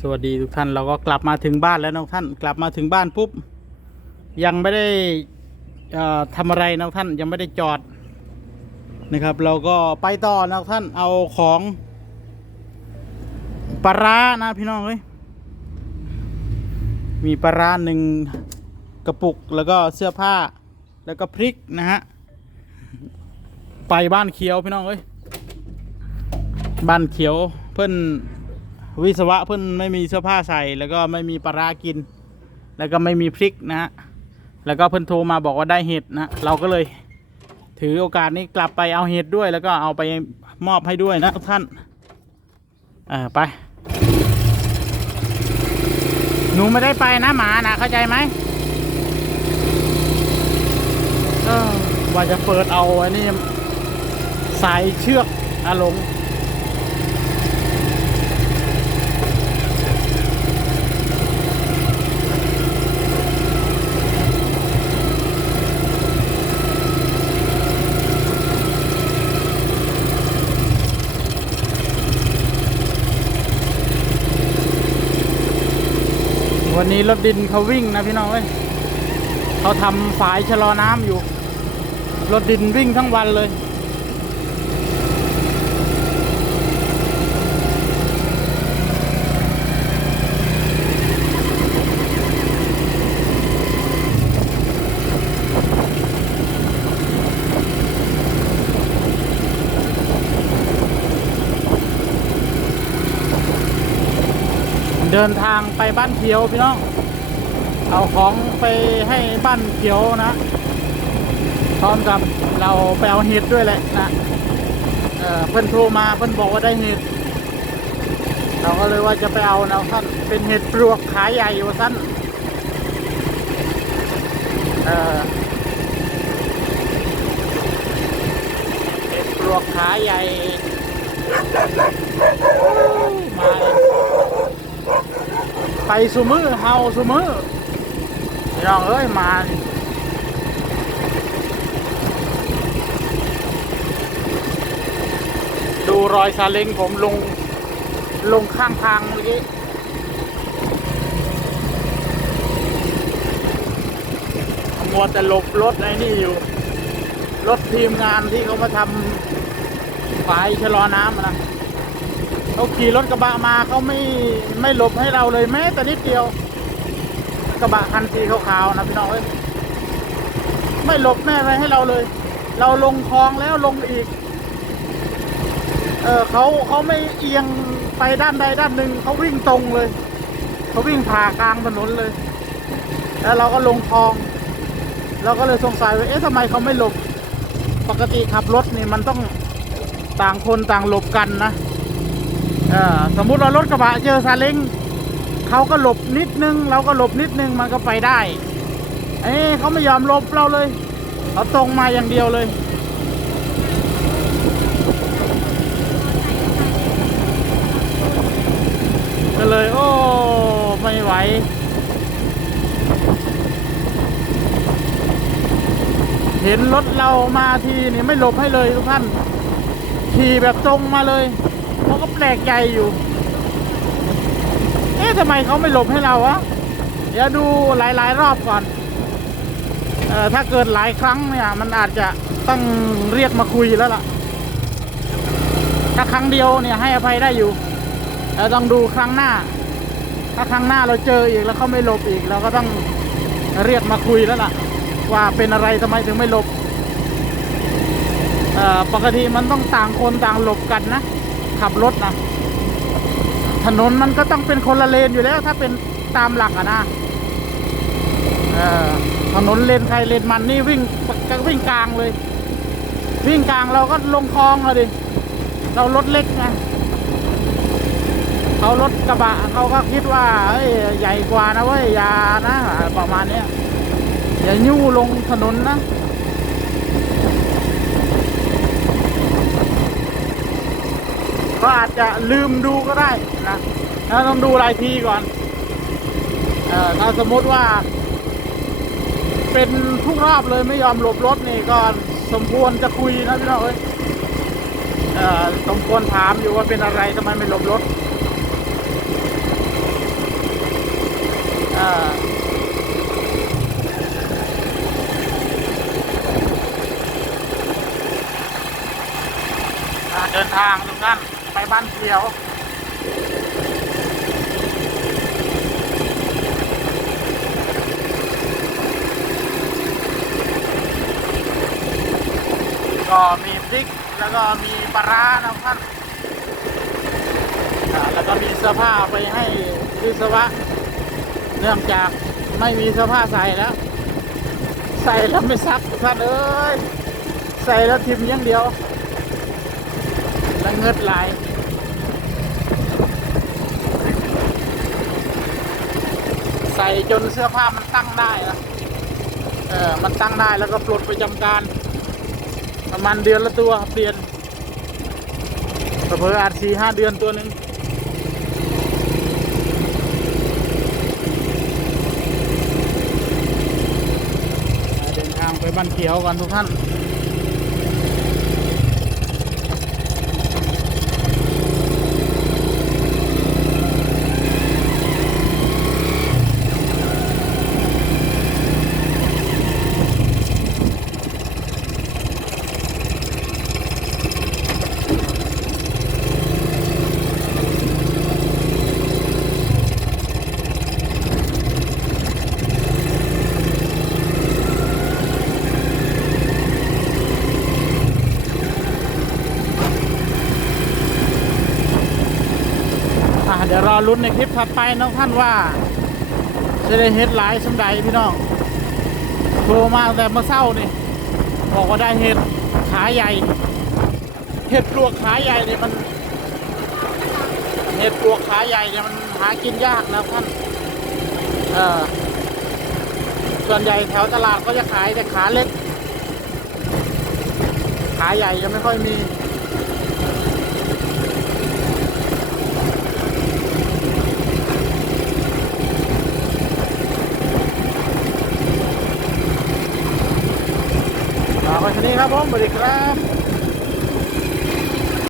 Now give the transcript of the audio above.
สวัสดีทุกท่านเราก็กลับมาถึงบ้านแล้วนะท่านกลับมาถึงบ้านปุ๊บยังไม่ได้อ่อทำอะไรนะท่านยังไม่ได้จอดนะครับ เราก็ไปต่อนะท่านเอาของปลาร้านะพี่น้องเอ้ยมีปลาร้าหนึ่งกระปุกแล้วก็เสื้อผ้าแล้วก็พริกนะฮะไปบ้านเขียวพี่น้องเอ้ยบ้านเขียวเพื่อน วิศวะเพิ่นไม่มีเสื้อผ้าใส่ แล้วก็ไม่มีปลากิน แล้วก็ไม่มีพริกนะฮะแล้วก็เพิ่นโทรมาบอกว่าได้เห็ดนะเราก็เลยถือโอกาสนี้กลับไปเอาเห็ดด้วย แล้วก็เอาไปมอบให้ด้วยนะทุกท่านอ่าไป หนูไม่ได้ไปนะหมานะเข้าใจไหมว่าจะเปิดเอาอันนี้สายเชือกอาหลง วันนี้รถดินเขาวิ่งนะพี่น้องเอ้ยเขาทำฝายชะลอน้ำอยู่ รถดินวิ่งทั้งวันเลย เดินทางไปบ้านเขียวพี่น้อง เอาของไปให้บ้านเขียวนะ พร้อมกับเราไปเอาเห็ดด้วยแหละนะเออเพิ่นโทรมาเพิ่นบอกว่าได้เห็ด เราก็เลยว่าจะไปเอานะท่านเป็นเห็ดปลวกขายใหญ่อยู่ท่านเออเห็ดปลวกขาใหญ่ มาเลย ไปสุมือเฮาสุมือพี่น้องเอ้ยมานี่ดูรอยซาเล้งผมลงลงข้างทางเมื่อกี้มัวแต่หลบรถไอ้นี่อยู่ รถทีมงานที่เขามาทำฝายชะลอน้ำนะ เขาขี่รถกระบะมาเขาไม่ไม่หลบให้เราเลยแม้แต่นิดเดียว กระบะคันสีขาวๆนะพี่น้องเอ้ยไม่หลบแม่อะไรให้เราเลย เราลงคลองแล้วลงอีก เออเขาเขาไม่เอียงไปด้านใดด้านหนึ่งเขาวิ่งตรงเลยเขาวิ่งผ่ากลางถนนเลย แล้วเราก็ลงคลอง เราก็เลยสงสัยว่าเอ๊ะทำไมเขาไม่หลบ ปกติขับรถนี่มันต้องต่างคนต่างหลบกันนะ สมมุติว่ารถกระบะเจอซาเล้งเขาก็หลบนิดนึง เราก็หลบนิดนึงมันก็ไปได้ เอ้เขาไม่ยอมหลบเราเลยเขาตรงมาอย่างเดียวเลยก็เลยโอ้ไม่ไหวเห็นรถเรามาทีนี่ไม่หลบให้เลยทุกท่านขี่แบบตรงมาเลย เขาก็แปลกใจอยู่ เอ๊ะทำไมเขาไม่หลบให้เราวะเดี๋ยวดูหลาย ๆ รอบก่อนเออถ้าเกิดหลายครั้งเนี่ย มันอาจจะต้องเรียกมาคุยแล้วล่ะ ถ้าครั้งเดียวเนี่ยให้อภัยได้อยู่แต่ต้องดูครั้งหน้า ถ้าครั้งหน้าเราเจออีกแล้วเขาไม่หลบอีกเราก็ต้องเรียกมาคุยแล้วล่ะ ว่าเป็นอะไรทำไมถึงไม่หลบอ่อปกติมันต้องต่างคนต่างหลบกันนะ ขับรถนะถนนมันก็ต้องเป็นคนละเลนอยู่แล้วถ้าเป็นตามหลักอะนะถนนเลนใครเลนมันนี่วิ่งวิ่งกลางเลย วิ่งกลางเราก็ลงคลองเลยดิเรารถเล็กไงเขารถกระบะเขาก็คิดว่าเอ้ยใหญ่กว่านะเว้ยยานะประมาณเนี้ยอย่ายู่ลงถนนนะ จะลืมดูก็ได้นะถ้าต้องดูรายทีก่อนเอ่อถ้าสมมติว่า เป็นทุกรอบเลยไม่ยอมหลบรถนี่ก็สมควรจะคุยนะพี่น้องเอ้ยเอ่อสมควรถามอยู่ว่าเป็นอะไรทำไมไม่หลบรถอ่าเดินทางทุกท่าน ไปบ้านเขียวก็มีพริกแล้วก็มีปลาร้านะครับท่านแล้วก็มีเสื้อผ้าไปให้วิศวะ เนื่องจากไม่มีเสื้อผ้าใส่แล้ว ใส่แล้วไม่ซักท่านเอ้ย ใส่แล้วทิมอย่างเดียว แล้วเงิดไหล ญ่จนเสื้อผ้ามันตั้งได้แล้วเออมันตั้งได้แล้วก็ปลดประจำการ ประมาณเดือนละตัวเปลี่ยนเพิ่อาจสี่ห้าเดือนตัวหนึ่งเดินทางไปบ้านเขียวกันทุกท่าน อะเรอลุ้นในคลิปถัดไปน้องท่านว่าจะได้เฮ็ดหลายสำใดพี่น้องโทรมาแต่เมื่อเช้านี่บอกว่าได้เห็ดขาใหญ่เห็ดปลวกขาใหญ่เนี่ยมันเห็ดปลวกขาใหญ่เนี่ยมันหากินยากนะท่านเออส่วนใหญ่แถวตลาดก็จะขายแต่ขาเล็ก ขาใหญ่จะไม่ค่อยมี ฝากไว้แค่นี้ครับ ผมสวัสดีครับ